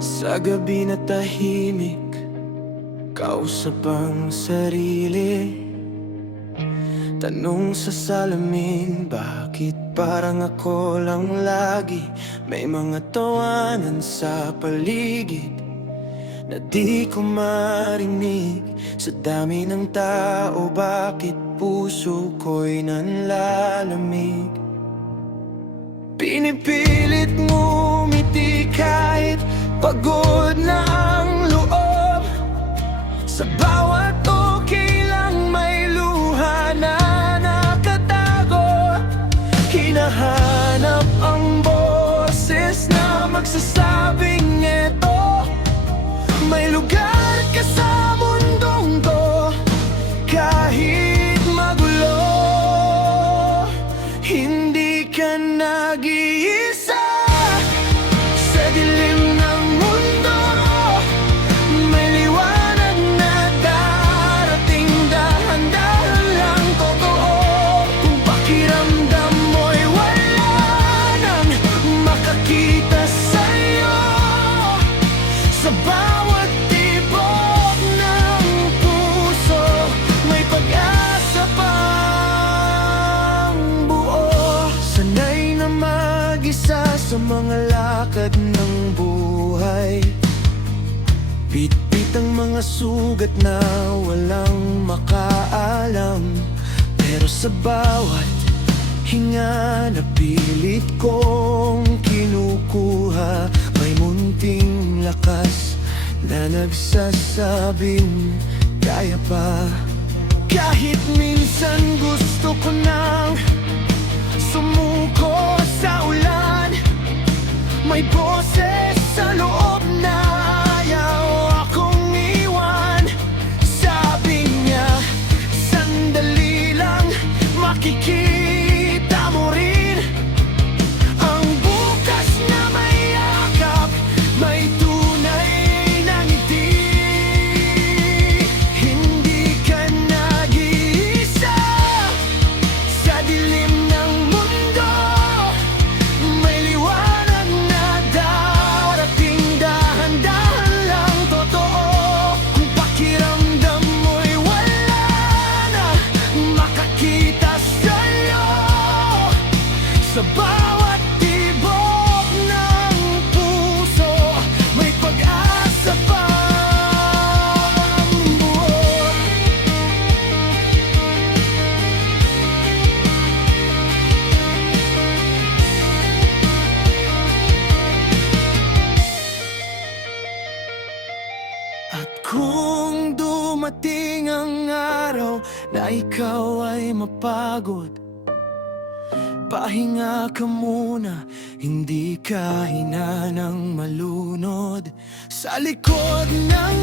Sa gabi na tahimik, kausap ang sarili. Tanong sa salamin, bakit parang ako lang lagi? May mga tawanan sa paligid na di ko marinig. Sa dami ng tao, bakit puso ko'y nanlalamig? Pinipilit ngumiti kahit pagod na ang loob. Sa bawat okay lang may luha na nakatago. Hinahanap ang boses na magsasabing eto, may lugar ka sa mundong to. Kahit magulo, hindi ka nag-iisa. Sa dilim ng mundo, may liwanag na darating. Dahan-dahan lang totoo. Kung pakiramdam mo'y wala nang makakita sa'yo, sa bawat tibok ng puso may pag-asa pang buo. Sanay na mag-isa sa mga lakad ng buhay, bitbit ang mga sugat na walang makaalam. Pero sa bawat hinga na pilit kong kinukuha, may munting lakas na nagsasabing kaya pa. Kahit minsan gusto ko nang sumuko sa ulan, may boses sa loob na ayaw akong iwan. Sabi niya, sandali lang, makikita mo rin ang bukas na may yakap, may tunay na ngiti. Hindi ka nag-iisa sa dilim ng mundo, may liwanag na darating. Dahan-dahan lang totoo. Kung pakiramdam mo'y wala na makakita sa'yo, sa bawat tibok ng puso may pag-asa pang buo. At kung dumating ang araw na ikaw ay mapagod, pahinga ka muna, hindi ka hinanang malunod. Sa likod ng